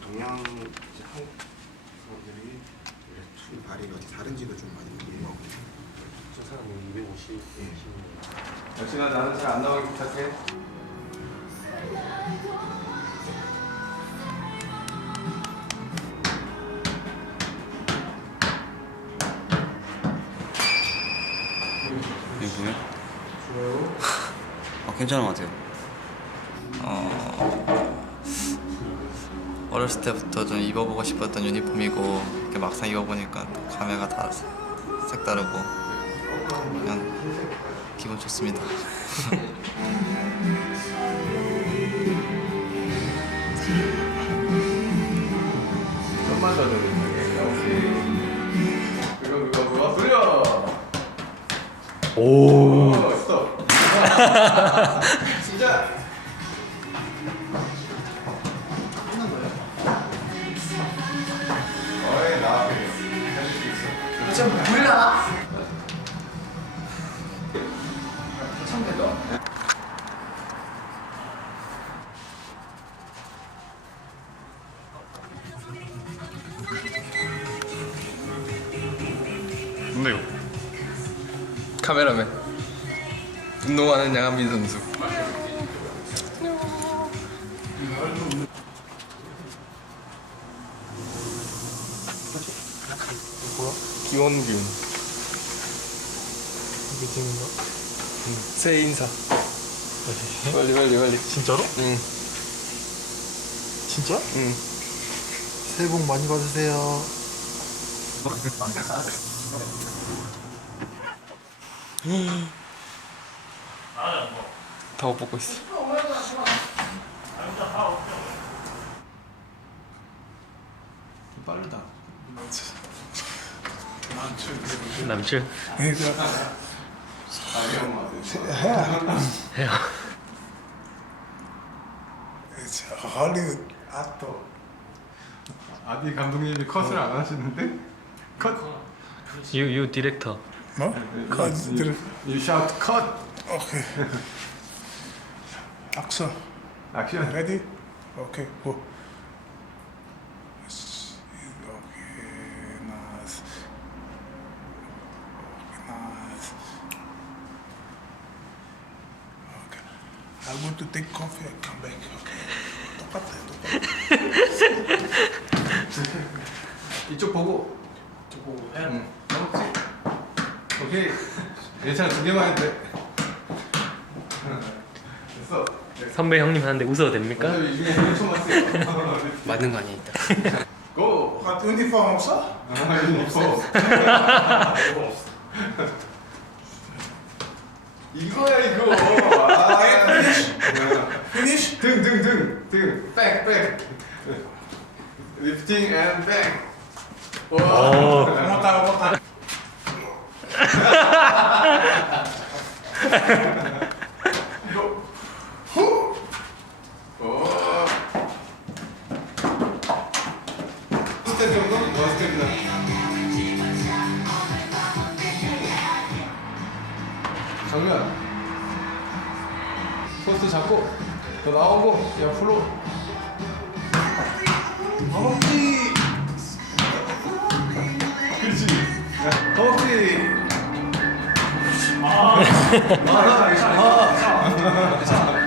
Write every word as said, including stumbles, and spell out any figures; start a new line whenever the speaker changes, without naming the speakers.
동양 이제 한국 사람들이 툴 발이가 다른지도 좀 많이 궁금하고.
저 사람이 이백오십.
예.
역시나 나는 잘 안 나오게 부탁해.
이거 보면? 어, 괜찮은 것 같아요. 어, 어렸을 때부터 좀 입어보고 싶었던 유니폼이고 이렇게 막상 입어보니까 또 감회가 다 색다르고 그냥 기분 좋습니다.
좀만 더 들어줄게. 오케이. 그거 그거 그거 돌려.
오.
오, 스톱. 시작. 어이 나 할수 있어.
진짜 몰라.
참겠다.
뭔데요? 카메라맨 운동하는 양한빈 선수.
뭐야?
기원균
이게 재밌나?
새 인사. 빨리 빨리 빨리.
진짜로?
응.
진짜?
응.
새해 복 많이 받으세요.
다 옷 벗고 있어.
빠르다.
남친?
It's Hollywood actor.
아디 감독님이 컷을 안 하시는데? 컷.
You, you director.
No?
컷. You shout cut.
Okay. Action.
액션.
Ready? Okay, go. Okay, nice. Okay, nice. Okay. I'm going to take coffee and come back. Okay. 똑같아, 똑같아.
이쪽 보고.
저거 해야
응. 먹지. 오케이. 예찬 두 개만 해도 돼. 됐어.
선배 형님 하는데 웃어도 됩니까?
어차피 이 중에 일 초만 쓰여.
맞는 거 아니니까.
고.
아, 유니폼 없어?
아, 이거 없어. 이거야 이거. 아,
Finish?
등, 등, 등, 등. 백, 백. 리프팅 앤 백. 와.
오.
One more time, one more time.
이거. 후. 오. 스텝 정도? 원 스텝이나. 정면. 포스트 잡고 더 나오고 옆으로. 허벅지. 그렇지. 허벅지. 아, 아, 아, 아, 아.